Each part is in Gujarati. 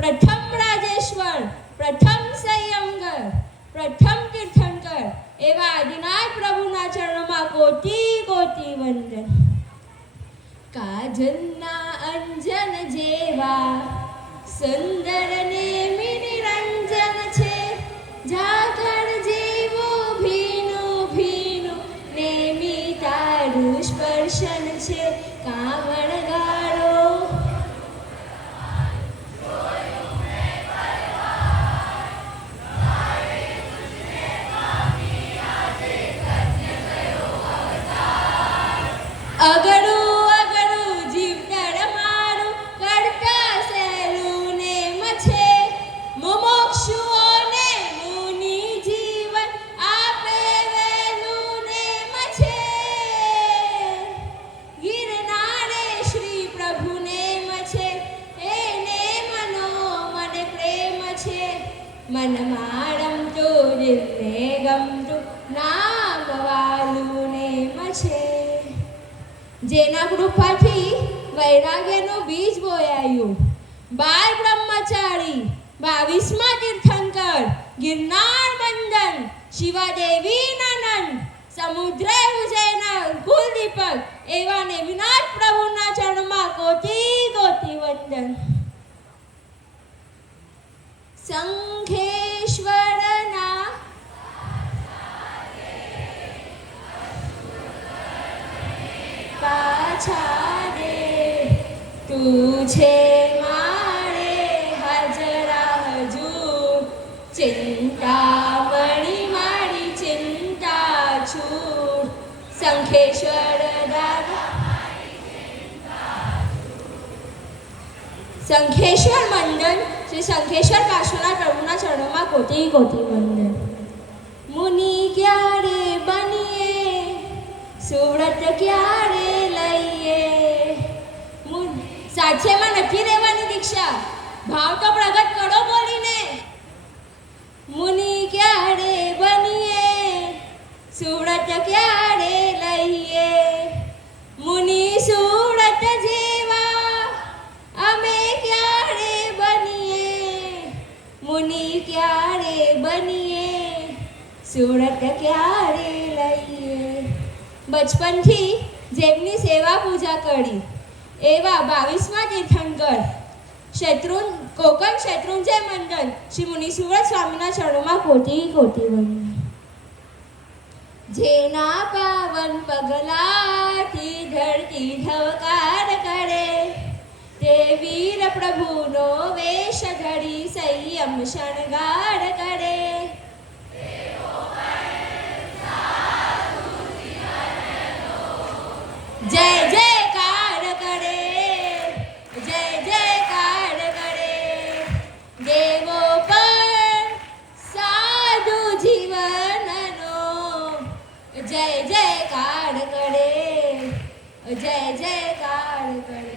પ્રથમ રાજેશ્વર, પ્રથમ સંયમગર, પ્રથમ તીર્થંકર એવા આદિનાથ પ્રભુના ચરણોમાં કોટી કોટી વંદન. કાજલના અંજન જેવા સુંદર ને નિરંજન છે, ઝાકળ જેવું ભીનું ભીનું નેમી તારું સ્પર્શન છે. કાવડ ગાળો અગડું અગડું જીવતર મારું કરતા સહેલું નેમ છે, મુમુક્ષુઓને મુનિ જીવન આપે વહેલું નેમ છે. ગિરનારે શ્રી પ્રભુ નેમ છે, એ નેમનો મને પ્રેમ છે. મનમાં રમતું દિલને ગમતું નામ વાલું નેમ છે. જેના કૃપાથી વૈરાગ્યનું બીજ બોયાયું, 12 બ્રહ્મચારી, 22મા તીર્થંકર, ગિરનાર મંદન, શિવાદેવી નંદન, સમુદ્ર ઉજયના કુલદીપક એવા નેમિનાથ પ્રભુના ચરણમાં કોટી કોટી વંદન. શંખેશ્વરના પાછા દે, તું છે મારે હાજરા હજુર. ચિંતામણી મારી ચિંતા છૂર, શંખેશ્વર દાદા. શંખેશ્વર મંદન શ્રી શંખેશ્વર કાશીનાથ પ્રભુના ચરણોમાં કોટી કોટી વંદન. મુનિ ક્યારે બનીએ, સુરત ક્યારે લઈએ. સાચેમાં નથી રહેવાની દીક્ષા, ભાવ તો પ્રગટ કરો બોલીને. મુનિ ક્યારે બનીએ, સુરત ક્યારે લઈએ. મુનિ સુરત જેવા અમે ક્યારે બનીએ. મુનિ ક્યારે બનીએ, સુરત ક્યારે લઈએ. બચપનથી જેમની સેવા પૂજા કરી એવા 22મા તીર્થંકર કોકણ શેત્રુંજય મંડન શ્રી મુનિ સુરત સ્વામીના ચરણોમાં કોટી કોટી વંદન. જેના પાવન પગલાથી ધરતી ધવકાર કરે, તે વીર પ્રભુનો વેશ ધરી સંયમ શણગાર કરે. જય જયકાર કરે, જય જયકાર કરે. દેવો પર સાધુ જીવનનો જય જયકાર કરે, જય જયકાર કરે.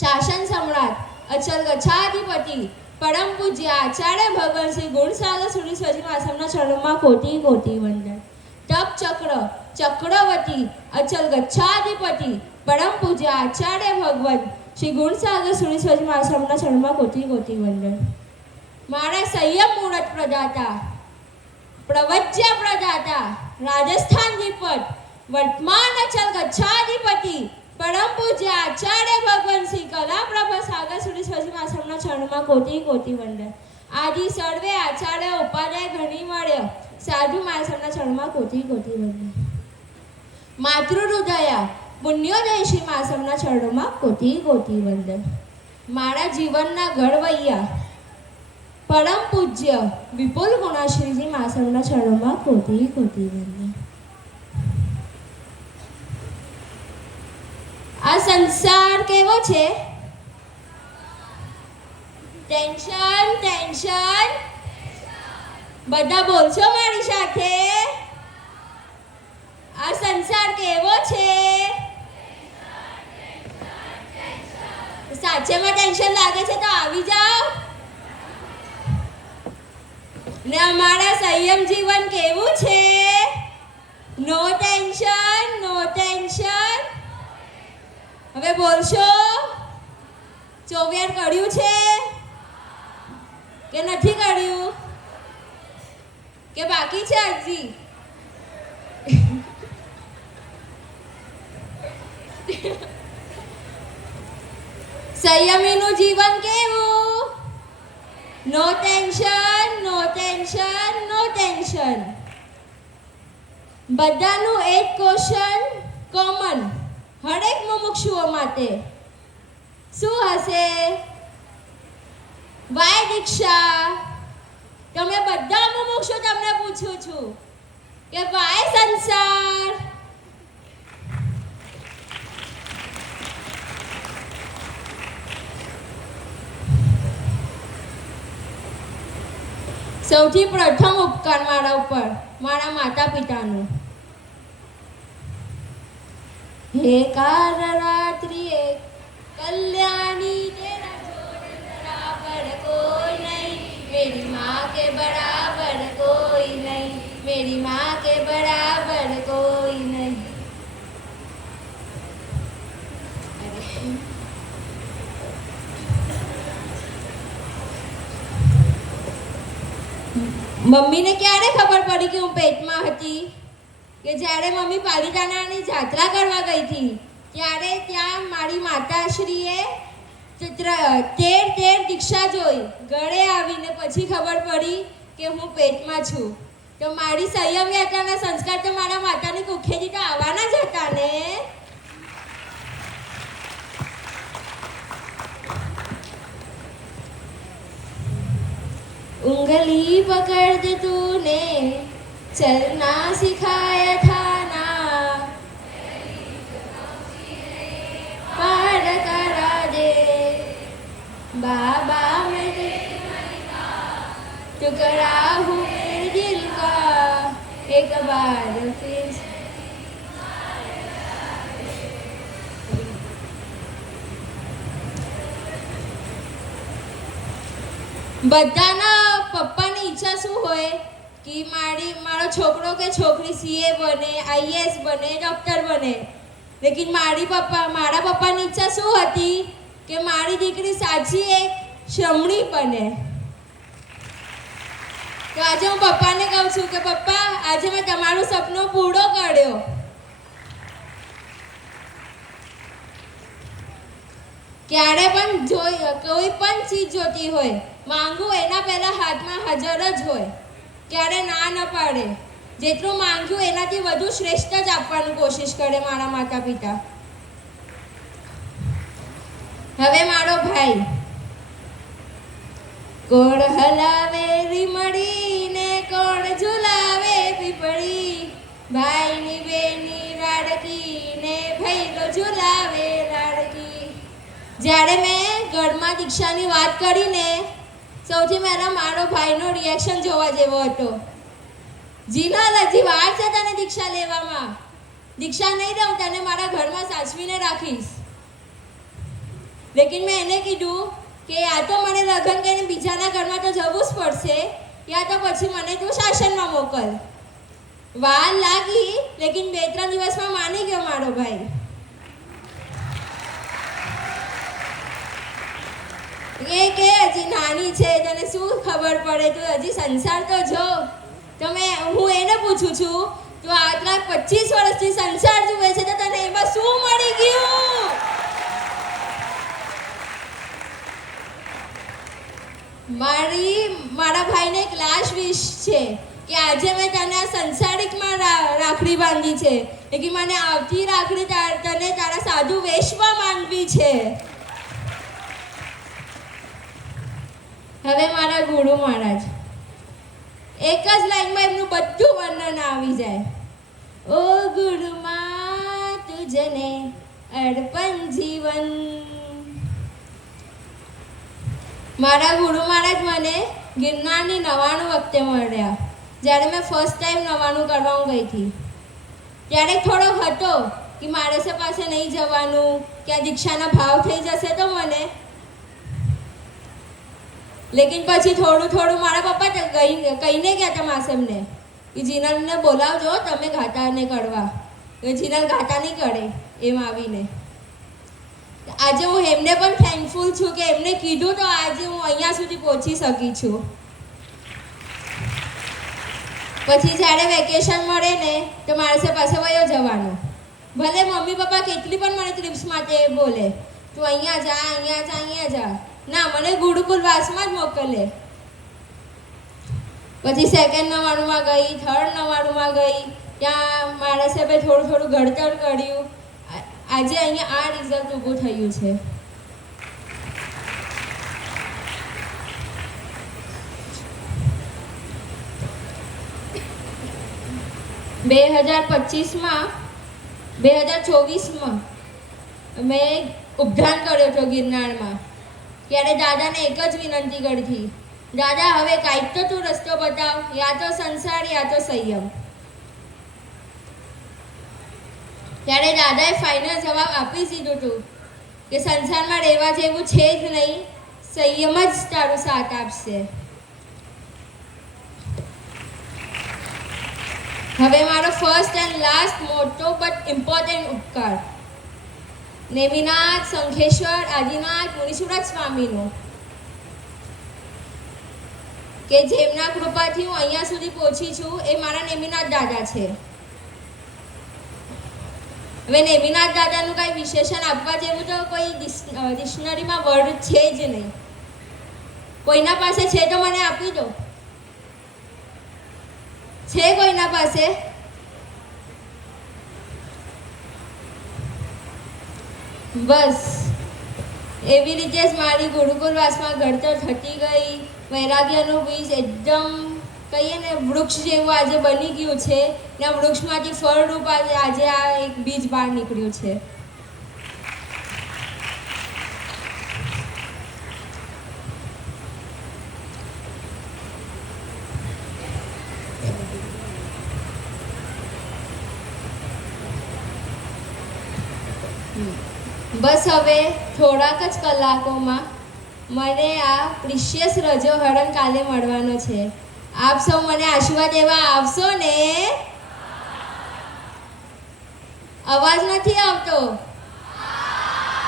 શાસન સમ્રાટ અચલ ગચ્છાધિપતિ પરમ પૂજ્ય આચાર્ય ભગવાન શ્રી ગુણસાગર સુરીશ્વરજી મહારાજના ચરણોમાં કોટી કોટી વંદન. તપ ચક્ર ચક્રવર્તી અચલ ગચ્છાધિપતિ પરમ પૂજ્ય આચાર્ય ભગવાન શ્રી ગુણસાગર સુરીશ્વરજી મહારાજના ચરણોમાં કોટી કોટી વંદન. મારા સંયમ મૂર્ત પ્રદાતા, પ્રવજ્ય પ્રદાતા, રાજસ્થાનધિપત, વર્તમાન અચલ ગચ્છાધિપતિ પરમ પૂજ્ય આચાર્ય ભગવાન શ્રી કલાપ્રભા સાગર સુરીશ્વરજી મહારાજના ચરણોમાં કોટી કોટી વંદન. આદિ સર્વે આચાર્ય ઉપાધ્યાય ઘણી મળ્યો સાધુ મહારાજના ચરણોમાં કોટી કોટી વંદન. માતૃહૃદયા પુણ્યોદય શ્રી મહારાજના ચરણોમાં કોટી કોટી વંદન. મારા જીવનના ઘડવૈયા પરમ પૂજ્ય વિપુલ ગુણાશ્રીજી મહારાજના ચરણોમાં કોટી કોટી વંદન. આ સંસાર કેવો છે? Tension tension. બધા બોલશો મારી સાથે. આ સંસાર કેવો છે? સાચેમાં ટેન્શન લાગે છે તો આવી જાઓ. ને અમારા સંયમ જીવન કેવું છે? નો ટેન્શન, નો ટેન્શન. હવે બોલશો. ચોવિયાર કર્યું છે, કે નથી કર્યું કે બાકી છે હજી? સંયમીનું જીવન કેવું? નો ટેન્શન, નો ટેન્શન, નો ટેન્શન. બધાનું એક ક્વેશ્ચન કોમન હરેક મુમુક્ષુઓ માટે શું હશે? વાય દીક્ષા? તમે બધા મુમુક્ષુ તમને પૂછું છું કે વાય સંસાર? સૌથી પ્રથમ ઉપકાર મારા ઉપર મારા માતા પિતાનું. હે કાર રાત્રિએ કલ્યાણી તેરા જોડ બરાબર કોઈ નહીં, મેરી માँ के बराबर कोई नहीं, मेरी माँ के बराबर कोई नहीं. મમ્મીને ક્યારે ખબર પડી કે હું પેટમાં હતી? કે જ્યારે મમ્મી પાલિતાણાની જાત્રા કરવા ગઈ હતી ત્યારે ત્યાં મારી માતાશ્રીએ 13 દીક્ષા જોઈ. ગળે આવીને પછી ખબર પડી કે હું પેટમાં છું. તો મારી સંયમ યાત્રાના સંસ્કાર તો મારા માતાની કુખેથી તો આવવાના જ હતા ને. उंगली पकड़ दे तूने चलना सिखाया था ना, पार करा दे बाबा मैं टुकड़ा हूँ मेरे दिल का एक बार फिर. બધાના પપ્પાની ઈચ્છા શું હોય કે મારો છોકરો કે છોકરી સીએ બને, આઈએએસ બને, ડૉક્ટર બને. લેકિન મારા પપ્પાની ઈચ્છા શું હતી કે મારી દીકરી સાચી એક શ્રમણી બને. તો આજે હું પપ્પાને કહું છું કે પપ્પા આજે મેં તમારું સપનું પૂરો કર્યો. ક્યારે પણ કોઈ પણ ચીજ જોતી હોય માંગવું એના પહેલા હાથમાં હાજર જ હોય. ક્યારે ના ન પાડે. જેટલું માંગ્યું એનાથી વધુ શ્રેષ્ઠ જ આપવાની કોશિશ કરે મારા માતા પિતા. હવે મારો ભાઈ. કોણ હલાવે રીમડીને કોણ ઝુલાવે પીપળી, ભાઈની બેની લાડકીને ભૈલો ઝુલાવે લાડકી. જ્યારે મેં ગઢમાં દીક્ષાની વાત કરીને સૌથી પહેલાં મારો ભાઈનો રિએક્શન જોવા જેવો હતો. જીનલ હજી વાર છે તને દીક્ષા લેવામાં. દીક્ષા નહીં દઉં તને મારા ઘરમાં સાચવીને રાખીશ. લેકિન મેં એને કીધું કે યા તો મને લગ્ન કરીને બીજાના ઘરમાં તો જવું જ પડશે, યા તો પછી મને તું શાસનમાં મોકલ. વાર લાગી લેકિન 2-3 દિવસમાં માની ગયો મારો ભાઈ. એ કે હજી નાની છે તને શું ખબર પડે, તું હજી સંસાર તો જો. તો હું એને પૂછું છું તું આટલા 25 વર્ષથી સંસાર જુએ છે તો તને એમાં શું મળી ગયું? મારા ભાઈને એક લાસ્ટ વિશ છે કે આજે મેં તને આ સંસારિકમાં રાખડી બાંધી છે, કે મને આવતી રાખડી તને તારા સાધુ વેશમાં બાંધવી છે. હવે મારા ગુરુ મહારાજ એક જ લાઈનમાં એમનું બધું વર્ણન આવી જાય. ઓ ગુરુમાં તુજને અર્પણ જીવન. મારા ગુરુ મહારાજ મને ગિરનારની 99 વખતે મળ્યા. જ્યારે મેં ફર્સ્ટ ટાઈમ 99 કરવા હું ગઈ હતી ત્યારે થોડોક હતો કે માણસ પાસે નહીં જવાનું, કે આ દીક્ષાના ભાવ થઈ જશે તો મને. લેકિન પછી થોડું મારા પપ્પા કહીને ગયા હતા માસમને કે જીનલને બોલાવજો તમે ગાતા નહીં કરવા. જીનલ ગાતા નહીં કરે એમ આવીને. આજે હું એમને પણ થેન્કફુલ છું કે એમને કીધું તો આજે હું અહીંયા સુધી પહોંચી શકી છું. પછી જ્યારે વેકેશન મળે ને તો માણસે પાસે વયો જવાનો. ભલે મમ્મી પપ્પા કેટલી પણ મને ટ્રીપ્સ માટે બોલે, તું અહીંયા જા અહીંયા જા અહીંયા જા, ના મને ગુરુકુલ વાસમાં જ મોકલે. પછી સેકન્ડ નવાણુંમાં ગઈ, થર્ડ નવાણુંમાં ગઈ, ત્યાં માણસે ભાઈ થોડું થોડું ઘડતર કર્યું. આજે અહીંયા આ રિઝલ્ટ ઊભું થયું છે. બે 2024માં મેં ઉપધાન કર્યો હતો ગિરનારમાં. ત્યારે દાદાને એક જ વિનંતી કરી હતી, દાદા હવે કાંઈક તો તું રસ્તો બતાવ, યા તો સંસાર યા તો સંયમ. ત્યારે દાદાએ ફાઇનલ જવાબ આપી દીધું હતું કે સંસારમાં રહેવા જેવું છે જ નહીં, સંયમ જ તારું સાથ આપશે. હવે મારો ફર્સ્ટ એન્ડ લાસ્ટ મોટો બટ ઇમ્પોર્ટન્ટ ઉપકાર નેમિનાથ શંખેશ્વર આદિનાથ મુનિસુરત સ્વામીનો, કે જેમના કૃપાથી હું અહીંયા સુધી પહોંચી છું, એ મારા નેમિનાથ દાદા છે. હવે નેમિનાથ દાદાનું કાંઈ વિશેષણ આપવા જેવું તો કોઈ ડિક્શનરીમાં વર્ડ છે જ નહીં. કોઈના પાસે છે તો મને આપી દો. છે કોઈના પાસે? બસ એવી રીતે જ મારી ગુરુકુલવાસમાં ઘડતર થતી ગઈ. વૈરાગ્યનું બીજ એકદમ કહીએ ને વૃક્ષ જેવું આજે બની ગયું છે ને વૃક્ષમાંથી ફળરૂપ આજે આ એક બીજ બહાર નીકળ્યું છે. બસ હવે થોડાક જ કલાકોમાં મને આ પ્રિશિયસ રજો હરણ કાલે મળવાનો છે. આપ સૌ મને આશીર્વાદ એવા આપશો ને? અવાજ નથી આવતો.